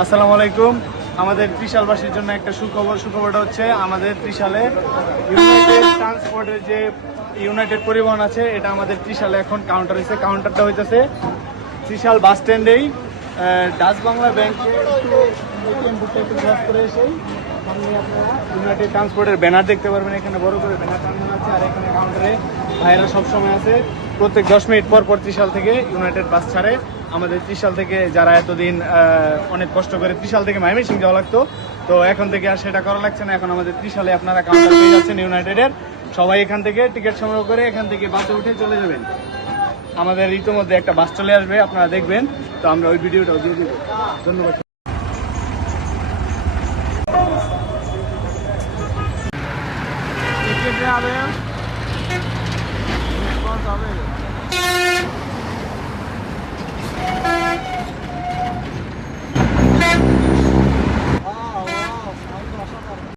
আসসালামু আলাইকুম। আমাদের ত্রিশালবাসীর জন্য একটা সুখবর, সুখবরটা হচ্ছে আমাদের ত্রিশালে ইউনাইটেড ট্রান্সপোর্টের যে ইউনাইটেড পরিবহন আছে, এটা আমাদের ত্রিশালে এখন কাউন্টার হয়েছে কাউন্টারটা হইতেছে ত্রিশাল বাস স্ট্যান্ডেই। ডাচ বাংলা ব্যাংকে ইউনাইটেড ট্রান্সপোর্টের ব্যানার দেখতে পারবেন। এখানে বড় করে ব্যানার টানানো আছে আর এখানে কাউন্টারে ভাইয়েরা সবসময় আছে। প্রত্যেক দশ মিনিট পর পর ত্রিশাল থেকে ইউনাইটেড বাস ছাড়ে। আমাদের ত্রিশাল থেকে যারা এতদিন অনেক কষ্ট করে ত্রিশাল থেকে মাইমেসিং যাওয়া লাগতো, তো এখন থেকে আর সেটা করা লাগছে না। এখন আমাদের ত্রিশালে আপনারা কাউন্টার পেয়ে যাচ্ছেন ইউনাইটেডের। সবাই এখান থেকে টিকিট সংগ্রহ করে এখান থেকে বাসে উঠে চলে যাবেন। আমাদের ইতিমধ্যে একটা বাস চলে আসবে, আপনারা দেখবেন। তো আমরা ওই ভিডিওটাও দিয়ে দিব। ধন্যবাদ।